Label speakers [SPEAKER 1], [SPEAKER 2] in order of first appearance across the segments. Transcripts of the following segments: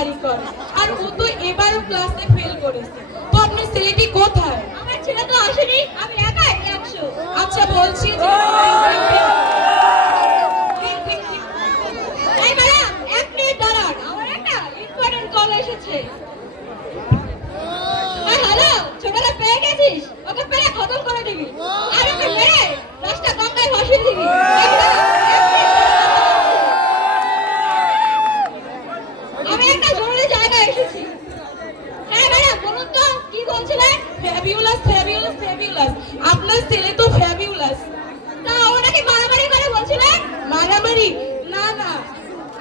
[SPEAKER 1] মারামারি করে। আর ও তো এবারও ক্লাসে ফেল করেছে। তো আপনার ছেলেটি কোথায়?
[SPEAKER 2] আমার ছেলে তো আসেনি আমি একাই একশো।
[SPEAKER 1] আচ্ছা বলছি যে ঠিক, ঠিক, ঠিক।
[SPEAKER 2] এই ম্যাডাম এক মিনিট দাঁড়ান আমার একটা ইম্পর্টেন্ট কল এসেছে হ্যাঁ হ্যালো ছোটটা পেয়ে গেছিস ওকে পেয়ে খতম করে দিবি আর ওকে মেরে রাস্তা গঙ্গায় ভাসিয়ে দিবি এই দাঁড়া, এক মিনিট দাঁড়া। আমি একটা জরুরি জায়গায় এসেছি। হ্যাঁ ম্যাডাম বলুন তো কি বলছিলেন
[SPEAKER 1] ফ্যাবিউলাস ফ্যাবিউলাস ফ্যাবিউলাস আপনার ছেলে তো ফ্যাবিউলাস
[SPEAKER 2] তা ওনাকে মারামারি করে বলছিলেন
[SPEAKER 1] মারামারি? না না।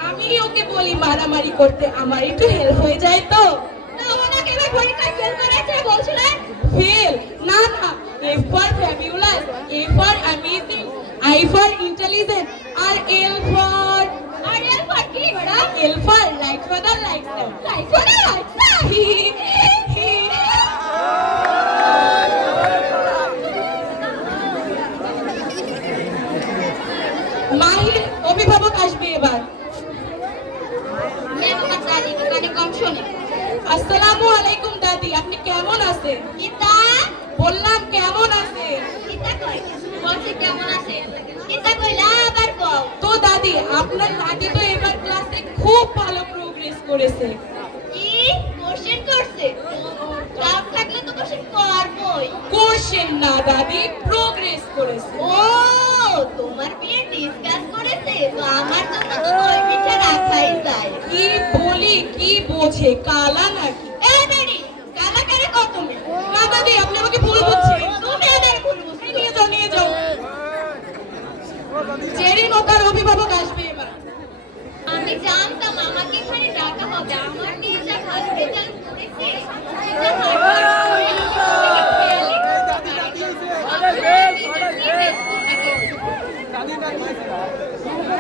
[SPEAKER 1] আমি ওকে বলি মারামারি করতে আমার একটু হেল্প হয়ে যায় তো।
[SPEAKER 2] তা ওনাকে এবার পরীক্ষায় ফেল করেছে বলছিলেন
[SPEAKER 1] ফেল না না। A for fabulous A for amazing I for intelligent R L for
[SPEAKER 2] R এরপর কি madam
[SPEAKER 1] L for like Mahir অভিভাবক আসবে এবার।
[SPEAKER 2] দাদি দোকানে কম শোনে।
[SPEAKER 1] আসসালামু আলাইকুম দাদি। আপনি কেমন আছেন? বললাম কেমন আছেন
[SPEAKER 2] গীতা কই বলছে কেমন আছে গীতা কইলা আবার কও
[SPEAKER 1] তো দাদি আপনার নাতি তো এবার ক্লাসে খুব ভালো প্রোগ্রেস করেছে
[SPEAKER 2] কি? কোশ্চেন করছে? কাপ থাকলে তো কোশ্চেন করবই।
[SPEAKER 1] কোশ্চেন না দাদি প্রোগ্রেস করেছে।
[SPEAKER 2] ও তোমার বিয়ে ডিসকাস করেছে তো আমার জন্য তো দই পিঠা রাখাই যায়।
[SPEAKER 1] কি বলি কি বোঝে কালা নাকি
[SPEAKER 2] এই বেরি কালা কারে কত তুমি
[SPEAKER 1] না দাদি আপনি আমাকে ভুল বুঝছেন
[SPEAKER 2] তুমি এদের ভুল বুঝছ
[SPEAKER 1] নিয়ে যাও নিয়ে যাও জেরিন ও তার অভিভাবক আসবে এবার
[SPEAKER 2] আমি জানতাম আমাকে এখানে ডাকা হবে আমার মেয়ে যা ভালো রেজাল্ট করেছে সেটা হার্ডওয়ার্ক করে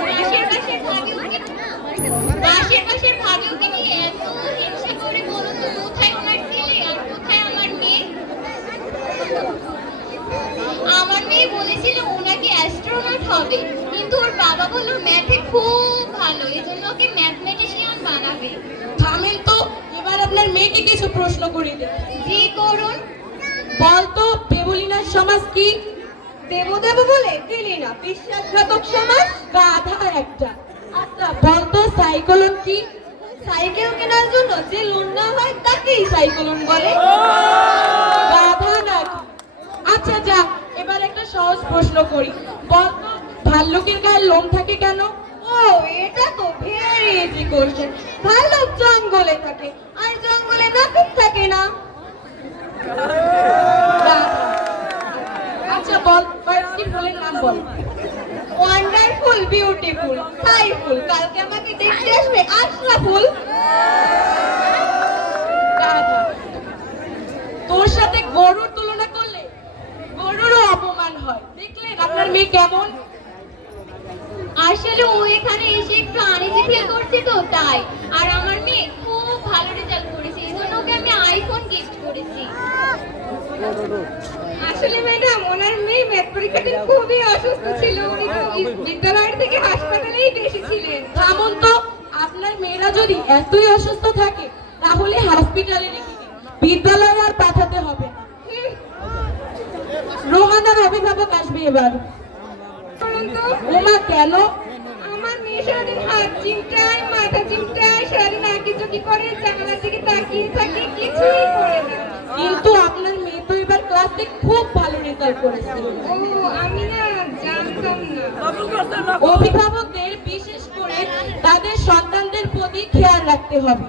[SPEAKER 2] পাশের পাশের ভাগেও কি পাশের পাশের ভাগেও কি নিয়ে এত হিংসা করে বলো তো কোথায় আমার ছেলে আর কোথায় আমার মেয়ে? আমার মেয়ে বলেছিল ওনাকে অ্যাস্ট্রোনট হবে কিন্তু ওর বাবা বলল ম্যাথে খুব ভালো এজন্য ওকে ম্যাথমেটিশিয়ান বানাবে।
[SPEAKER 1] থামেন তো এবার আপনার মেয়েকে কিছু প্রশ্ন করি
[SPEAKER 2] জি করুন।
[SPEAKER 1] বলতো বেবুলিনার সমাজ কি?
[SPEAKER 2] দেবদেব বলে দিলি না বিশ্বাসঘাতক সমাজ
[SPEAKER 1] গাধা একটা আচ্ছা বলতো সাইকোলন কি
[SPEAKER 2] কেনার জন্য যে লোন না হয় তাকেই সাইকেলন বলে।
[SPEAKER 1] আচ্ছা যা, এবার একটা সহজ প্রশ্ন করি। বলতো ভাল্লুকের গায়ে লোম থাকে কেন?
[SPEAKER 2] ও, এটা তো ভেরি ইজি কোশ্চেন ভাল্লুক জঙ্গলে থাকে, আর জঙ্গলে নাপিত থাকে না।
[SPEAKER 1] আচ্ছা বল, কয়েকটি ফুলের নাম বল।
[SPEAKER 2] ওয়ান্ডারফুল বিউটিফুল সাইফুল কালকে আমাকে দেখতে আসবে আশরাফুল
[SPEAKER 1] গাধা। মেয়ে কেমন?
[SPEAKER 2] আসলে ও এখানে এসে একটু আনিজি ফিল করছে তো তাই। আর আমার মেয়ে খুব ভালো রেজাল্ট করেছে এই জন্য ওকে আমি আইফোন গিফট করেছি। আসলে ম্যাডাম ওনার মেয়ে ম্যাথ পরীক্ষাতে খুবই অসুস্থ ছিল উনি তো বিদ্যালয়ের থেকে হাসপাতালেই বেশি ছিলেন।
[SPEAKER 1] থামুন তো। আপনার মেয়েরা যদি এতই অসুস্থ থাকে তাহলে হসপিটালে রেখে দিন। বিদ্যালয়ে আর পাঠাতে হবে না। রোহানার অভিভাবক আসবে এবার। ওমা কেন?
[SPEAKER 2] আমার মেয়ে সারাদিন হাত চিমটায় মাথা চিমটায় সারাদিন আঁকি চুকি করে? জানালার দিকে তাকিয়ে থাকে কিছুই করে না।
[SPEAKER 1] কিন্তু আপনার মেয়ে তো এবার ক্লাসে খুব ভালো রেজাল্ট করেছে।
[SPEAKER 2] ও আমি না জানতাম না।
[SPEAKER 1] অভিভাবকদের বিশেষ করে তাদের সন্তানদের প্রতি খেয়াল রাখতে হবে।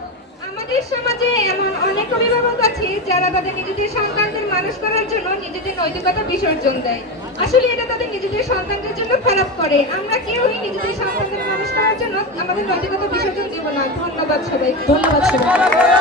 [SPEAKER 2] আমাদের সমাজে এমন অনেক অভিভাবক আছে যারা তাদের নিজেদের সন্তানদের মানুষ করার জন্য নিজেদের নৈতিকতা বিসর্জন দেয়। আসলে এটা তাদের নিজেদের সন্তানদের জন্য খারাপ করে। আমরা কেউই নিজেদের সন্তানদের মানুষ করার জন্য আমাদের নৈতিকতা বিসর্জন দিব না। ধন্যবাদ সবাই
[SPEAKER 1] ধন্যবাদ।